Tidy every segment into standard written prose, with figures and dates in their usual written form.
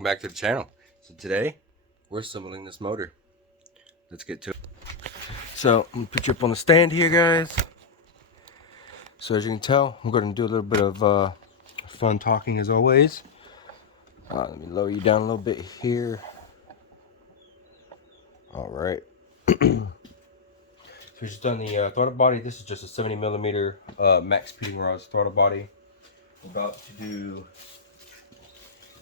welcome back to the channel. So today we're assembling this motor. Let's get to it. So I'm gonna put you up on the stand here, guys. So as you can tell, I'm going to do a little bit of fun talking as always. Let me lower you down a little bit here. All right. So we just done the throttle body. This is just a 70mm max speeding rods throttle body. We're about to do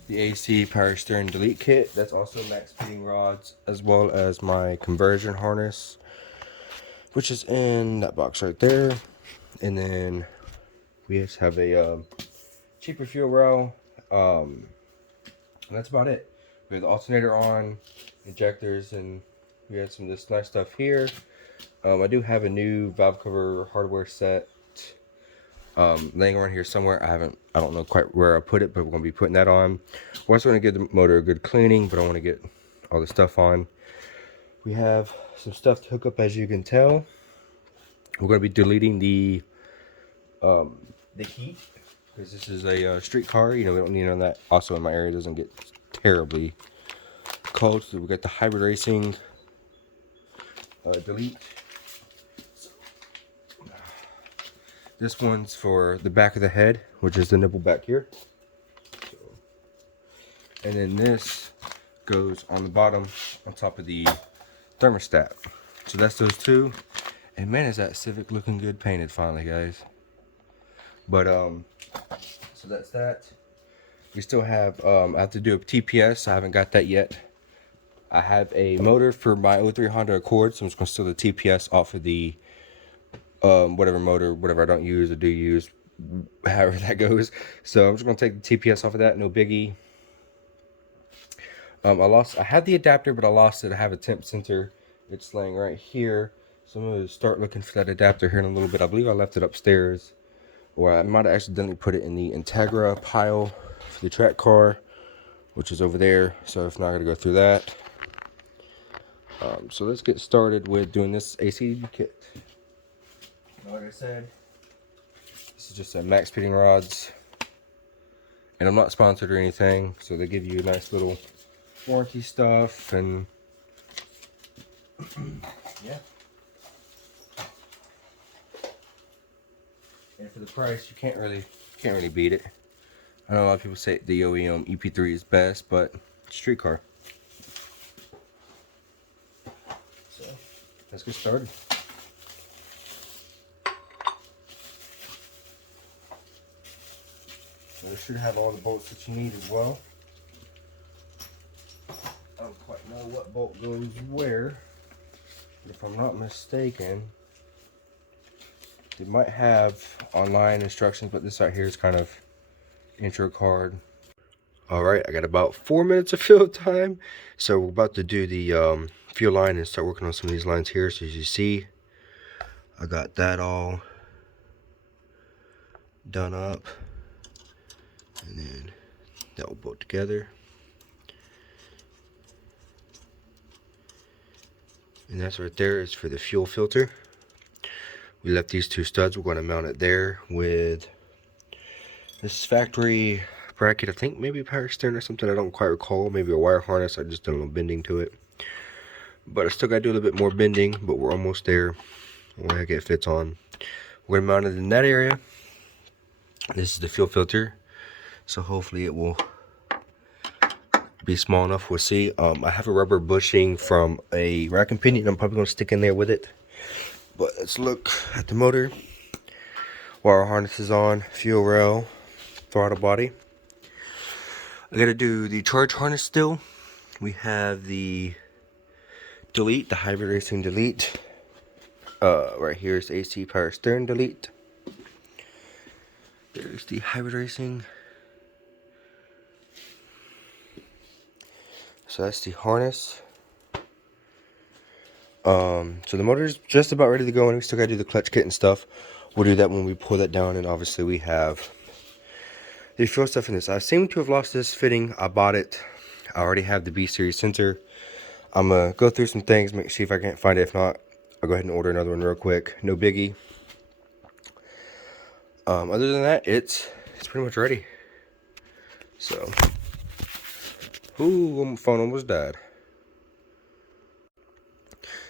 the AC power steering delete kit. That's also max speeding rods, as well as my conversion harness, which is in that box right there. And then we just have a cheaper fuel rail. And that's about it. We have the alternator on, injectors, and we have some of this nice stuff here. I do have a new valve cover hardware set laying around here somewhere. I don't know quite where I put it, but we're going to be putting that on. We're also going to give the motor a good cleaning, but I want to get all the stuff on. We have some stuff to hook up, as you can tell. We're going to be deleting the heat, because this is a street car. You know, we don't need none of that. Also, in my area, it doesn't get terribly cold. So we got the hybrid racing delete. This one's for the back of the head, which is the nipple back here. And then this goes on the bottom on top of the thermostat. So that's those two. And man, is that Civic looking good painted finally, guys. But so that's that. We still have I have to do a TPS. I haven't got that yet. I have a motor for my 03 Honda Accord, so I'm just gonna steal the TPS off of the whatever motor, whatever I don't use or do use, however that goes. So I'm just gonna take the TPS off of that, no biggie. I had the adapter, but I lost it. I have a temp sensor. It's laying right here. So I'm gonna start looking for that adapter here in a little bit. I believe I left it upstairs, or I might have accidentally put it in the Integra pile for the track car, which is over there. So if not, I gotta go through that. So let's get started with doing this AC kit. Like I said, this is just a max speeding rods, and I'm not sponsored or anything, so they give you a nice little warranty stuff, and yeah. And for the price, you can't really beat it. I know a lot of people say the OEM EP3 is best, but street car. So let's get started. It should have all the bolts that you need as well. I don't quite know what bolt goes where. If I'm not mistaken, they might have online instructions, but this right here is kind of intro card. Alright, I got about 4 minutes of fill time. So we're about to do the fuel line and start working on some of these lines here. So as you see, I got that all done up. And then that will bolt together. And that's right there is for the fuel filter. We left these two studs. We're going to mount it there with this factory bracket. I think maybe power steering or something. I don't quite recall. Maybe a wire harness. I just done a little bending to it. But I still got to do a little bit more bending, but we're almost there. When I get fits on. We're going to mount it in that area. This is the fuel filter. So hopefully it will be small enough. We'll see. I have a rubber bushing from a rack and pinion. I'm probably going to stick in there with it. But let's look at the motor. Wire harness is on. Fuel rail. Throttle body. I got to do the charge harness still. We have the delete. The hybrid racing delete. Right here is AC power steering delete. There's the hybrid racing. So that's the harness. So the motor's just about ready to go, and we still gotta do the clutch kit and stuff. We'll do that when we pull that down, and obviously we have the fuel stuff in this. I seem to have lost this fitting. I bought it. I already have the B series sensor. I'm gonna go through some things, see if I can't find it. If not, I'll go ahead and order another one real quick. No biggie. Other than that, it's pretty much ready. So Ooh, my phone almost died.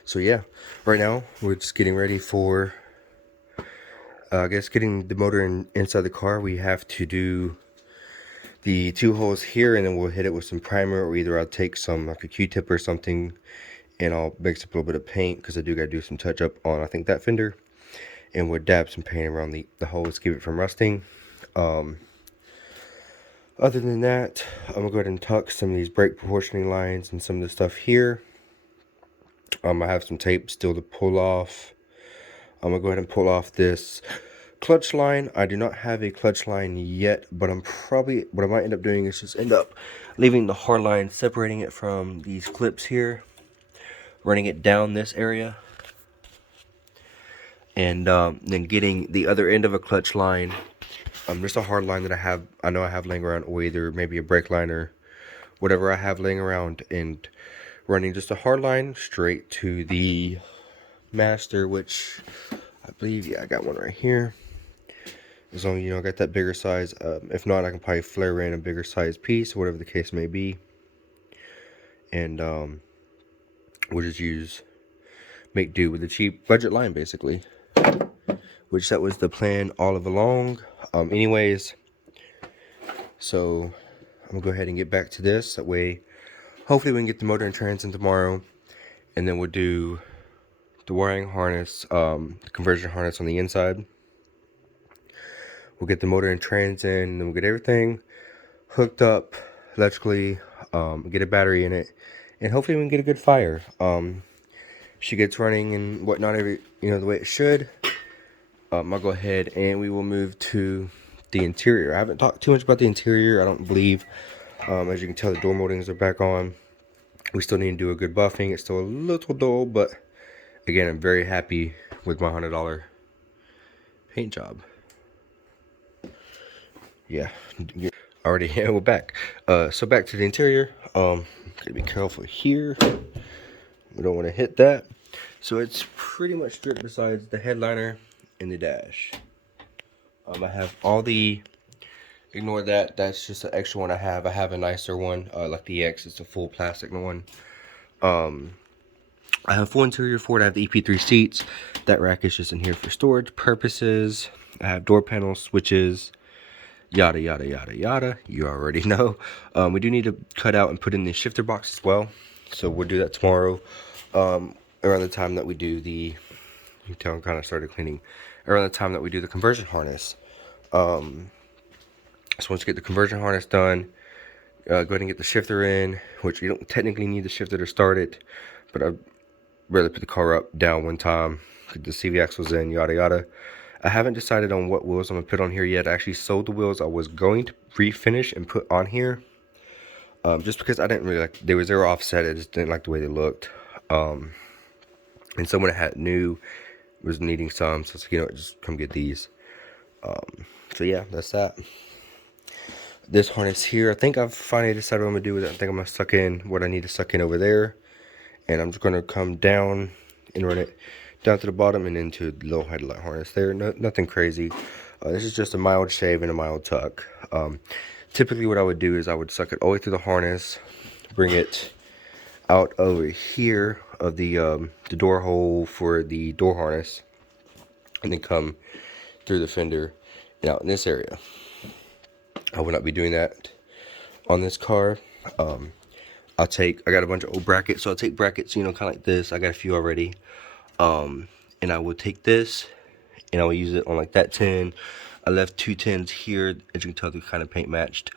So yeah, right now we're just getting ready for, I guess, getting the motor inside the car. We have to do the 2 holes here, and then we'll hit it with some primer, or either I'll take some, like a Q-tip or something, and I'll mix up a little bit of paint, because I do gotta do some touch up on, I think, that fender, and we'll dab some paint around the holes, keep it from rusting. Other than that, I'm gonna go ahead and tuck some of these brake proportioning lines and some of the stuff here. I have some tape still to pull off. I'm gonna go ahead and pull off this clutch line. I do not have a clutch line yet, but what I might end up doing is just end up leaving the hard line, separating it from these clips here, running it down this area, and then getting the other end of a clutch line, just a hard line that I know I have laying around, or either maybe a brake line or whatever I have laying around, and running just a hard line straight to the master, which I believe, yeah, I got one right here. As long as, I got that bigger size. If not, I can probably flare in a bigger size piece, whatever the case may be. And we'll just make do with the cheap budget line, basically. Which that was the plan all of along. Anyways, so I'm gonna go ahead and get back to this. That way, hopefully we can get the motor and trans in tomorrow. And then we'll do the wiring harness, the conversion harness on the inside. We'll get the motor and trans in, and then we'll get everything hooked up electrically, get a battery in it, and hopefully we can get a good fire. She gets running and whatnot, the way it should. I'll go ahead and we will move to the interior. I haven't talked too much about the interior, I don't believe. As you can tell, the door moldings are back on. We still need to do a good buffing. It's still a little dull, but again, I'm very happy with my $100 paint job. Yeah, already. Yeah, we're back. So back to the interior. Gotta be careful here. We don't want to hit that. So it's pretty much stripped besides the headliner and the dash. I have all the, ignore that, that's just an extra one I have. I have a nicer one, like the X, it's a full plastic one. I have full interior for it. I have the EP3 seats. That rack is just in here for storage purposes. I have door panels, switches, yada yada yada yada. You already know. We do need to cut out and put in the shifter box as well, so we'll do that tomorrow. Around the time that we do the, you can tell I'm kind of started cleaning. Around the time that we do the conversion harness. So once you get the conversion harness done, go ahead and get the shifter in, which you don't technically need the shifter to start it, but I'd rather put the car up, down one time, get the CV axles in, yada yada. I haven't decided on what wheels I'm gonna put on here yet. I actually sold the wheels I was going to refinish and put on here, just because I didn't really like, they were offset. I just didn't like the way they looked. And someone had new was needing some, so it's like, just come get these. So yeah, that's that. This harness here, I think I've finally decided what I'm gonna do with it. I think I'm gonna suck in what I need to suck in over there, and I'm just gonna come down and run it down to the bottom and into the little headlight harness there. Nothing crazy. This is just a mild shave and a mild tuck. Typically what I would do is I would suck it all the way through the harness, bring it out over here of the door hole for the door harness, and then come through the fender and out in this area. I will not be doing that on this car. I got a bunch of old brackets, so I'll take brackets, kind of like this. I got a few already. And I will take this and I will use it on like that tin. I left 2 tins here. As you can tell, they're kind of paint matched.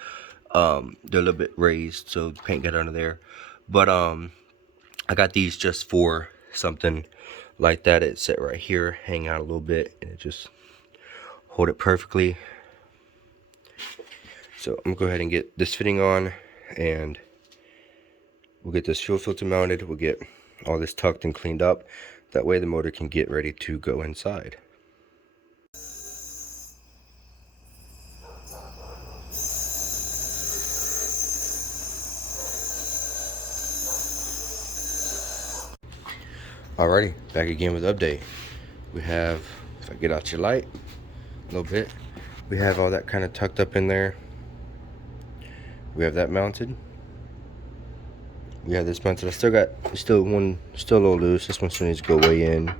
They're a little bit raised, so the paint got under there. But I got these just for something like that. It's set right here, hang out a little bit, and it just hold it perfectly. So I'm gonna go ahead and get this fitting on, and we'll get this fuel filter mounted. We'll get all this tucked and cleaned up. That way the motor can get ready to go inside. Alrighty, back again with update. We have, if I get out your light a little bit, we have all that kind of tucked up in there. We have that mounted. we have this mounted. I still got still a little loose. This one still needs to go way in.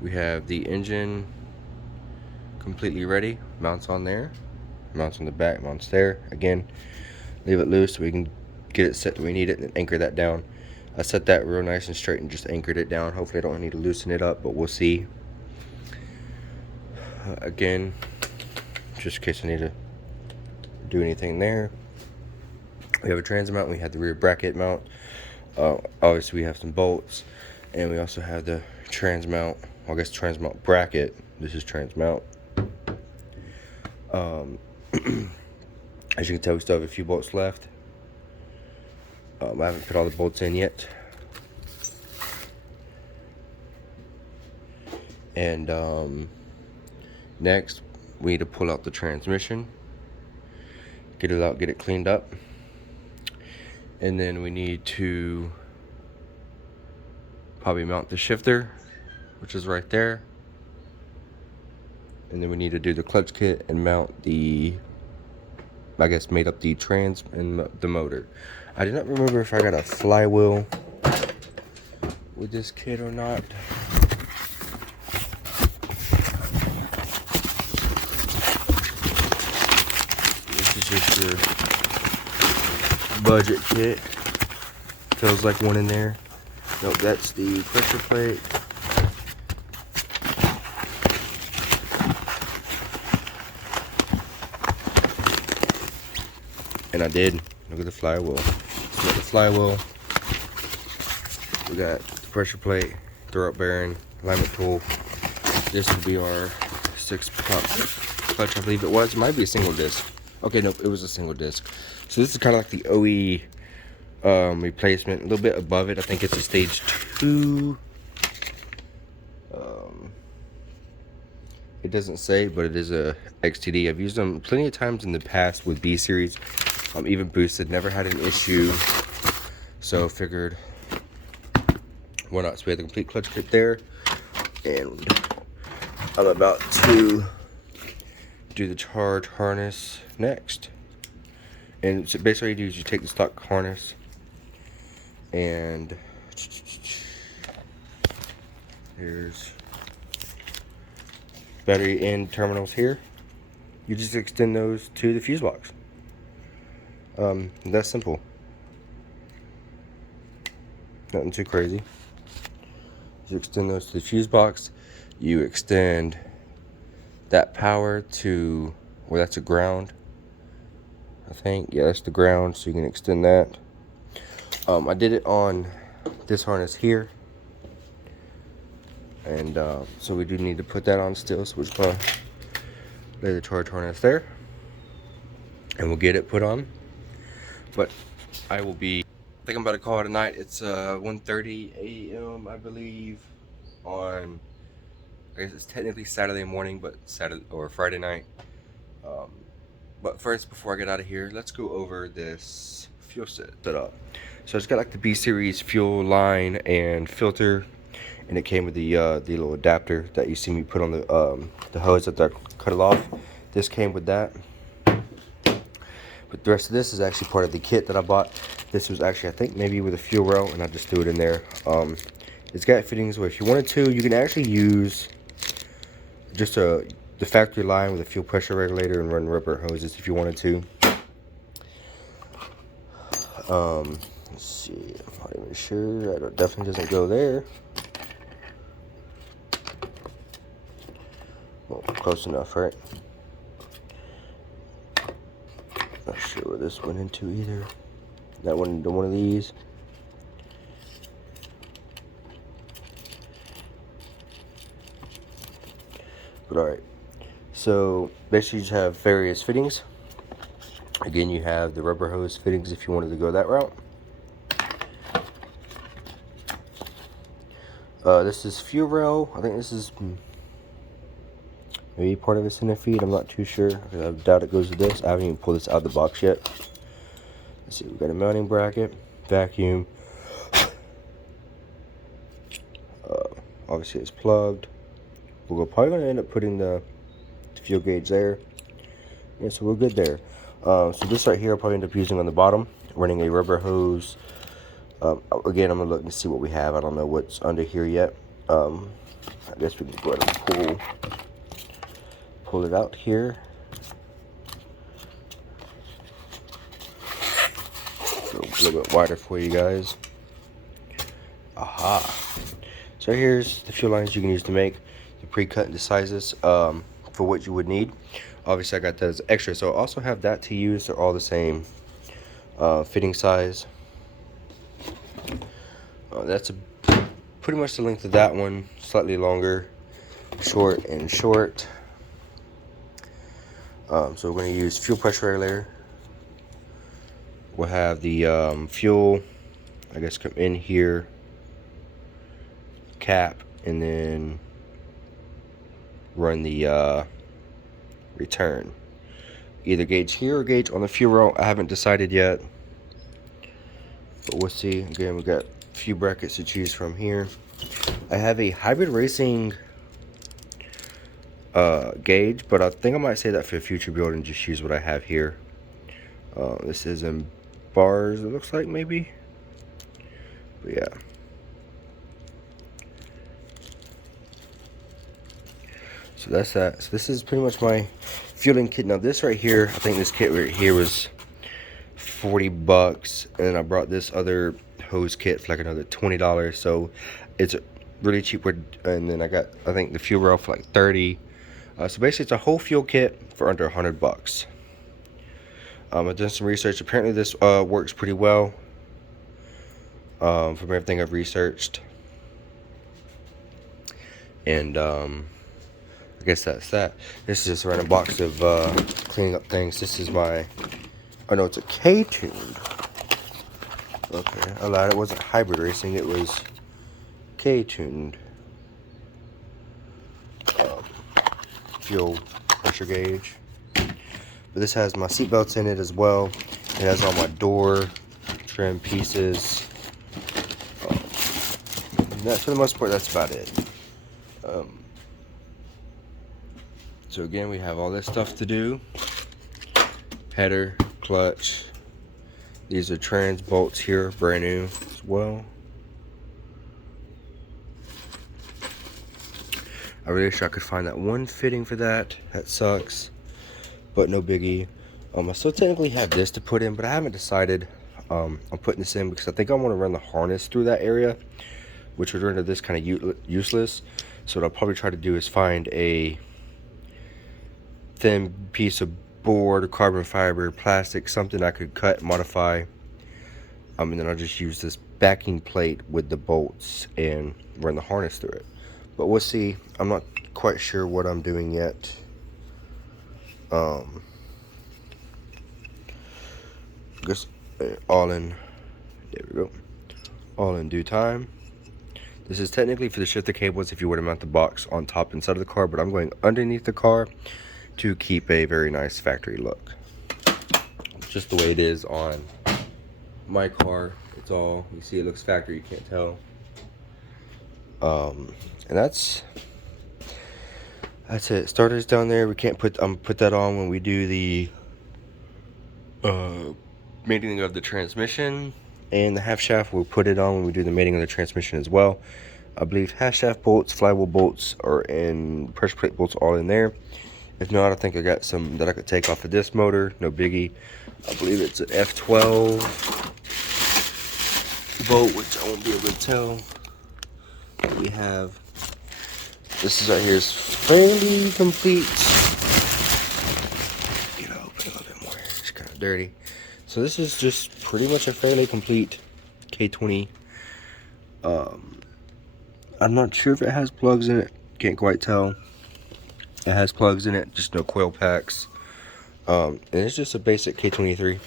We have the engine completely ready. Mounts on there, mounts on the back, mounts there. Again, leave it loose so we can get it set where we need it and anchor that down. I set that real nice and straight and just anchored it down. Hopefully I don't need to loosen it up, but we'll see. Again, just in case I need to do anything there. We have a trans mount, we have the rear bracket mount. Obviously we have some bolts, and we also have the trans mount, I guess trans mount bracket. This is trans mount. As you can tell, we still have a few bolts left. I haven't put all the bolts in yet. And next we need to pull out the transmission, get it out, get it cleaned up, and then we need to probably mount the shifter, which is right there, and then we need to do the clutch kit and mount the, I guess, made up the trans and the motor. I do not remember if I got a flywheel with this kit or not. This is just your budget kit. Feels like one in there. Nope, that's the pressure plate. And I did. Look at the flywheel. We got the flywheel. We got the pressure plate, throw-up bearing, alignment tool. This will be our 6-pump clutch, I believe it was. It might be a single disc. Okay, nope, it was a single disc. So this is kind of like the OE replacement. A little bit above it. I think it's a stage 2. It doesn't say, but it is a XTD. I've used them plenty of times in the past with B series. Even boosted, never had an issue, so figured why not. So we have the complete clutch kit there, and I'm about to do the charge harness next. And so basically what you do is you take the stock harness and here's battery in terminals here. You just extend those to the fuse box. That's simple. Nothing too crazy. You extend those to the fuse box. You extend that power to, well, that's a ground, I think. Yeah, that's the ground, so you can extend that. I did it on this harness here. And so we do need to put that on still, so we're just gonna lay the charge harness there. And we'll get it put on. But I will be, I think I'm about to call it a night. It's 1:30 a.m. I believe on, I guess it's technically Saturday morning, but Saturday or Friday night. But first, before I get out of here, let's go over this fuel setup. So it's got like the B series fuel line and filter, and it came with the little adapter that you see me put on the hose that I cut it off. This came with that. But the rest of this is actually part of the kit that I bought. This was actually, I think, maybe with a fuel rail, and I just threw it in there. It's got fittings where if you wanted to, you can actually use just the factory line with a fuel pressure regulator and run rubber hoses if you wanted to. Let's see, I'm not even sure. It definitely doesn't go there. Well, close enough, right? Not sure where this went into either. That went into one of these. But alright. So basically you just have various fittings. Again, you have the rubber hose fittings if you wanted to go that route. This is fuel rail. I think this is maybe part of a center feed. I'm not too sure. I doubt it goes with this. I haven't even pulled this out of the box yet. Let's see. We've got a mounting bracket, vacuum. Obviously, it's plugged. We're probably going to end up putting the fuel gauge there. Yeah, so we're good there. So this right here I'll probably end up using on the bottom, running a rubber hose. Again, I'm gonna look to see what we have. I don't know what's under here yet. I guess we can go ahead and pull it out here. Go a little bit wider for you guys. Aha! So here's the fuel lines you can use to make. You pre-cut into sizes for what you would need. Obviously, I got that as extra, so I also have that to use. They're all the same fitting size. That's pretty much the length of that one. Slightly longer, short and short. So we're going to use fuel pressure regulator. We'll have the fuel, I guess, come in here, cap, and then run the return. Either gauge here or gauge on the fuel rail. I haven't decided yet, but we'll see. Again, we got a few brackets to choose from here. I have a hybrid racing gauge, but I think I might say that for a future build and just use what I have here. This is in bars, it looks like, maybe, but yeah. So that's that. So this is pretty much my fueling kit. Now this right here, I think this kit right here was $40, and then I brought this other hose kit for like another $20. So it's really cheap. And then I got, I think, the fuel rail for like $30. So basically, it's a whole fuel kit for under $100. I've done some research. Apparently, this works pretty well from everything I've researched. And I guess that's that. This is just a random box of cleaning up things. This is my, oh no, it's a K-tuned. Okay, I lied. It wasn't hybrid racing. It was K-tuned fuel pressure gauge. But this has my seat belts in it as well. It has all my door trim pieces. For the most part, that's about it. So again, we have all this stuff to do. Header, clutch. These are trans bolts here, brand new as well. I really wish I could find that one fitting for that. That sucks, but no biggie. I still technically have this to put in, but I haven't decided. I'm putting this in because I think I want to run the harness through that area, which would render this kind of useless. So what I'll probably try to do is find a thin piece of board, carbon fiber, plastic, something I could cut, modify, and then I'll just use this backing plate with the bolts and run the harness through it. But we'll see. I'm not quite sure what I'm doing yet. I guess all in, there we go, all in due time. This is technically for the shifter cables if you were to mount the box on top inside of the car, but I'm going underneath the car to keep a very nice factory look. Just the way it is on my car. It's all, you see, it looks factory, you can't tell. And that's it. Starters down there, we can't put that on when we do the mating of the transmission, and the half shaft we'll put it on when we do the mating of the transmission as well. I believe half shaft bolts, flywheel bolts are in, pressure plate bolts all in there. If not, I think I got some that I could take off of this motor, no biggie. I believe it's an F12 bolt, which I won't be able to tell. We have, this is right here is fairly complete. Get it open a little bit more, it's kind of dirty. So this is just pretty much a fairly complete K20. I'm not sure if it has plugs in it, can't quite tell. It has plugs in it, just no coil packs. And it's just a basic K23.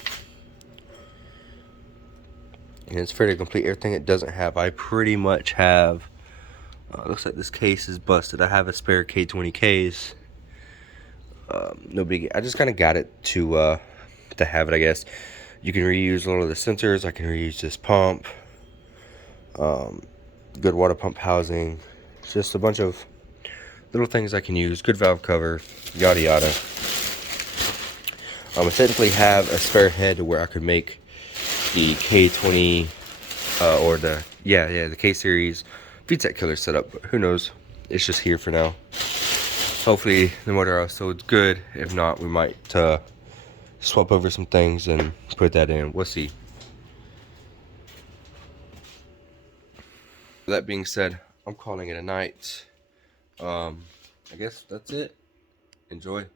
And it's fairly complete. Everything it doesn't have, I pretty much have. Looks like this case is busted. I have a spare K20 case. No biggie. I just kind of got it to have it, I guess. You can reuse a lot of the sensors. I can reuse this pump. Good water pump housing. It's just a bunch of little things I can use. Good valve cover. Yada yada. I technically have a spare head where I could make the K20 or the the K series VTEC killer setup, but who knows? It's just here for now. Hopefully the motor also is good. If not, we might swap over some things and put that in. We'll see. That being said, I'm calling it a night. I guess that's it. Enjoy.